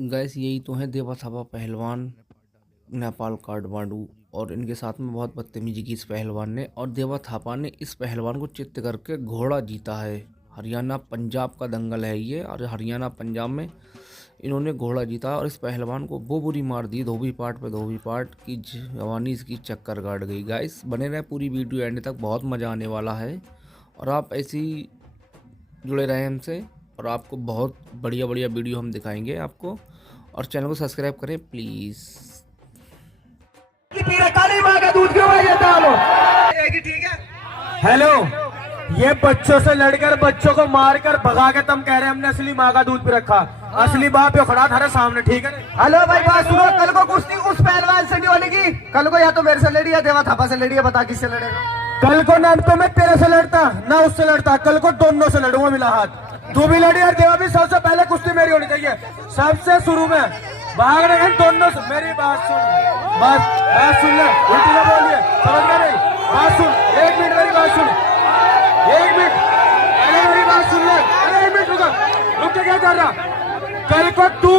Gas यही तो है देवा थापा पहलवान, नेपाल काठमांडू। और इनके साथ में बहुत बदतमीजी की इस पहलवान ने, और देवा थापा ने इस पहलवान को चित्त करके घोड़ा जीता है। हरियाणा पंजाब का दंगल है ये, और हरियाणा पंजाब में इन्होंने घोड़ा जीता और इस पहलवान को वो बुरी मार दी, धोबी पाट पे धोबी पाट की जवानी इसकी चक्कर काट गई। गाइस बने रहे पूरी वीडियो एंड तक, बहुत मज़ा आने वाला है। और आप ऐसी जुड़े रहे हमसे, और आपको बहुत बढ़िया बढ़िया वीडियो हम दिखाएंगे आपको। और चैनल को सब्सक्राइब करें प्लीज़। काली माँ का दूध क्यों ठीक है। हेलो, ये बच्चों से लड़कर बच्चों को मारकर भगा के तुम कह रहे हैं हमने असली माँ का दूध भी रखा। असली बाप यो खड़ा था सामने, ठीक है। हेलो भाई बात सुनो, कल को कुश्ती उस पहलवान से नहीं होने की। कल को या तो मेरे से लड़ी या देवा थापा से लड़ी है, बता किससे लड़ेगा। कल को ना तो मैं तेरे से लड़ता ना उससे लड़ता, कल को दोनों से लड़ूंगा मिला हाथ। तू भी लड़ी और देवा भी। सबसे पहले कुश्ती मेरी होनी चाहिए, सबसे शुरू में भाग रहे हैं दोनों से। मेरी बात सुन, बस बात सुन ले, उल्टी ना बोलिए, समझ गए नहीं। बात सुन, एक मिनट मेरी बात सुन, एक मिनट पहले मेरी बात सुन ले। अरे एक मिनट रुक के क्या कर रहा। कल को तू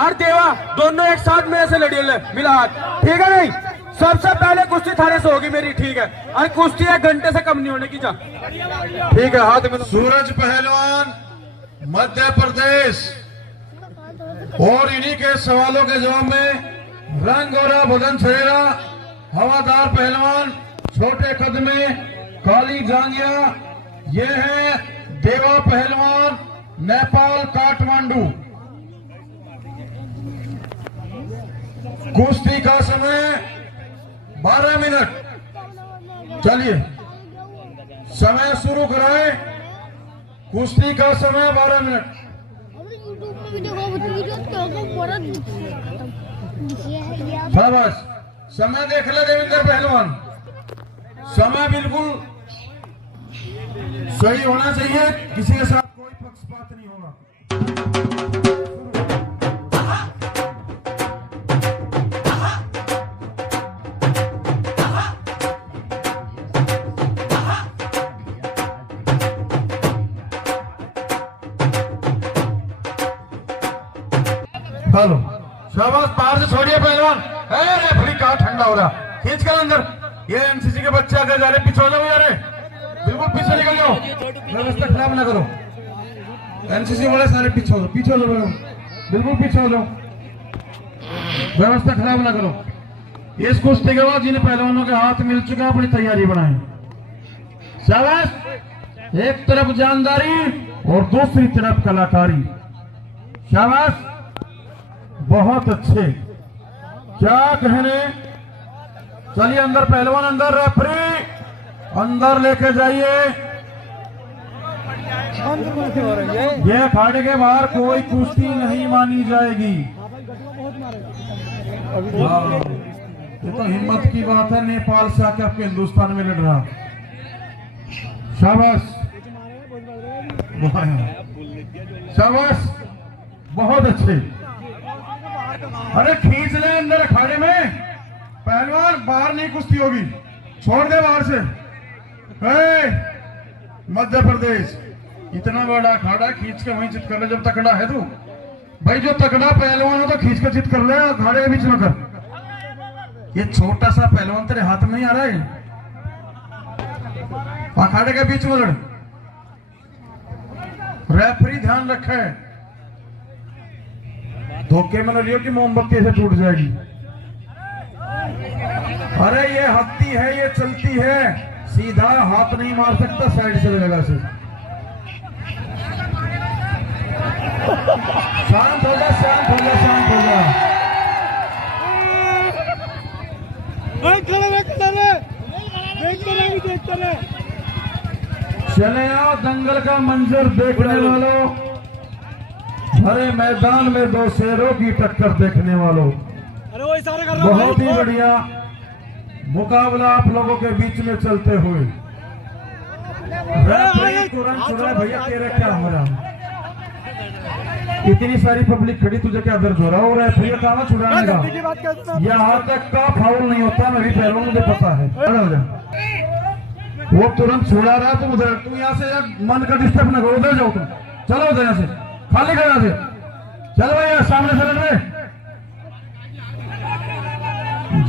और देवा दोनों एक साथ मेरे से लड़ी ले, मिला हाथ, ठीक है नहीं। सबसे पहले कुश्ती थाने से होगी मेरी, ठीक है। और कुश्ती 1 घंटे से कम नहीं होने की, जा ठीक है। हाथ में सूरज पहलवान मध्य प्रदेश, और इन्हीं के सवालों के जवाब में रंग गोरा बदन सरेरा हवादार पहलवान छोटे कद में काली जांगिया, ये है देवा पहलवान नेपाल काठमांडू। कुश्ती का समय 12 मिनट। चलिए समय शुरू कराएं। कुश्ती का समय 12 मिनट। शाबाश, समय देख ले देवेंद्र पहलवान, समय बिल्कुल सही होना चाहिए, किसी के साथ कोई पक्षपात नहीं होगा। हेलो, शाबाश, बाहर से छोड़िए पहलवान। रेफरी कहाँ ठंडा हो रहा, खींच कर अंदर। ये एनसीसी के बच्चे आगे जा रहे, पीछे हो जाओ यार, बिल्कुल पीछे निकल जाओ, व्यवस्था खराब ना करो। एनसीसी वाले सारे पीछे हो जाओ, पीछे हो जाओ, बिल्कुल पीछे हो जाओ, व्यवस्था खराब ना करो। इस कुश्ती के बाद जिन पहलवानों के हाथ मिल चुके हैं अपनी तैयारी बनाएं। शाबाश, एक तरफ जानदारी और दूसरी तरफ कलाकारी। शाबाश, बहुत अच्छे, क्या कहने। चलिए अंदर पहलवान, अंदर रेफरी अंदर लेके जाइए। ये अखाड़े के बाहर कोई कुश्ती नहीं मानी जाएगी। ये तो हिम्मत की बात है, नेपाल से आके आपके हिंदुस्तान में लड़ रहा। शाबाश शाबाश, बहुत अच्छे। अरे खींच ले अंदर अखाड़े में, पहलवान बाहर नहीं कुश्ती होगी, छोड़ दे बाहर से। मध्य प्रदेश इतना बड़ा अखाड़ा, खींच के वहीं चित कर ले जब तकड़ा है तू। भाई जो तकड़ा पहलवान हो तो खींच के चित कर ले, अखाड़े के बीच में कर। ये छोटा सा पहलवान तेरे हाथ में ही आ रहा है, अखाड़े के बीच में लड़। रेफरी ध्यान रखे, धोखे में न लियो कि मोमबत्ती से टूट जाएगी। अरे ये हत्ती है, ये चलती है, सीधा हाथ नहीं मार सकता, साइड से लगेगा से। शांत हो जा, शांत हो जा, शांत हो जा। चले आओ, दंगल का मंजर देखने वालों, भरे मैदान में 2 शेरों की टक्कर देखने वालों, बहुत ही बढ़िया मुकाबला आप लोगों के बीच में चलते हुए। तुरंत छुड़ा भैया, तेरा क्या हो रहा। इतनी सारी पब्लिक खड़ी, तुझे क्या दर्द हो रहा हो रहा है। भैया कहाँ छुड़ाने का, यहाँ तक का फाउल नहीं होता, मैं भी पहलवान, मुझे पता है। हो जा, वो तुरंत छुड़ा रहा, तुम उधर, तुम यहाँ से मन का डिस्टर्ब ना करो, उधर जाओ तुम, चलो उधर यहाँ से, खाली खड़ा से। चलो भैया सामने से लड़ रहे।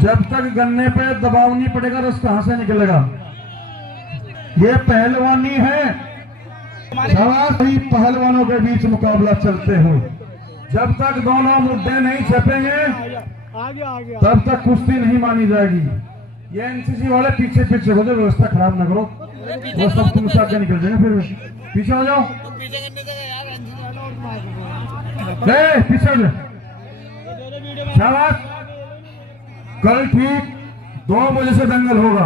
जब तक गन्ने पे दबाव नहीं पड़ेगा रस कहां से निकलेगा। ये पहलवानी है। सभी पहलवानों के बीच मुकाबला चलते हो। जब तक दोनों मुद्दे नहीं छपेंगे तब तक कुश्ती नहीं मानी जाएगी। ये एनसीसी वाले पीछे पीछे हो जाओ, व्यवस्था खराब ना करो। वो सब तुमसे आगे निकल जाएंगे, फिर पीछे हो जाओ। पीछे हो जाओ। शाबाश। कल ठीक 2 बजे से दंगल होगा।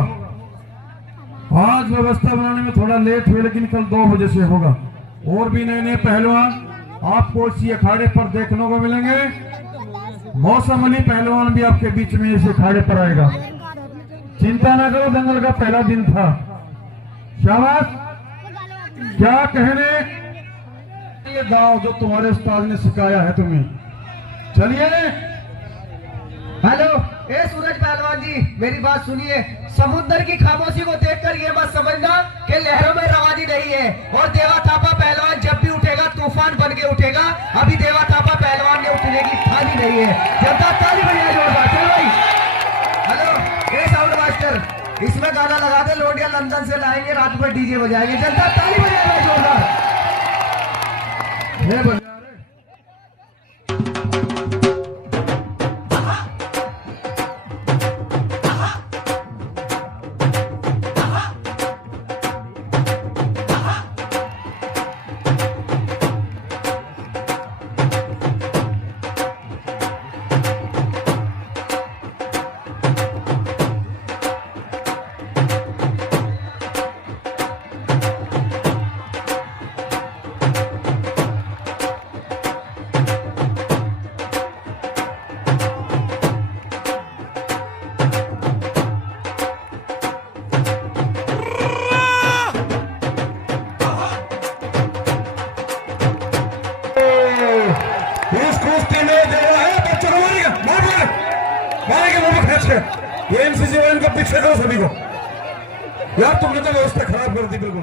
आज व्यवस्था बनाने में थोड़ा लेट हुआ, लेकिन कल 2 बजे से होगा। और भी नए नए पहलवान आपको इसी अखाड़े पर देखने को मिलेंगे। मौसम अली पहलवान भी आपके बीच में इस अखाड़े पर आएगा। चिंता ना करो, दंगल का पहला दिन था। शाबाश। क्या कहने ये दाव जो तुम्हारे उस्ताद ने सिखाया है तुम्हें। चलिए। हेलो, ए सूरज पहलवान जी, मेरी बात सुनिए। समुद्र की खामोशी को देखकर ये मत समझना कि लहरों में रवानी नहीं है। और देवा थापा पहलवान जब भी उठेगा तूफान बन के उठेगा। अभी देवा थापा पहलवान ने उठने की ठानी नहीं है। जनता ताली बजाए जोरदार। चलो भाई। हेलो, ए साउंड मास्टर, इसमें गाना लगा दे। लोडिया लंदन से लाएंगे, रात में डीजे बजाएंगे। जनता ताली बजाए जोरदार। ये एमसीसी वाले को पीछे करो सभी को। यार तुमने तो व्यवस्था खराब कर दी बिल्कुल।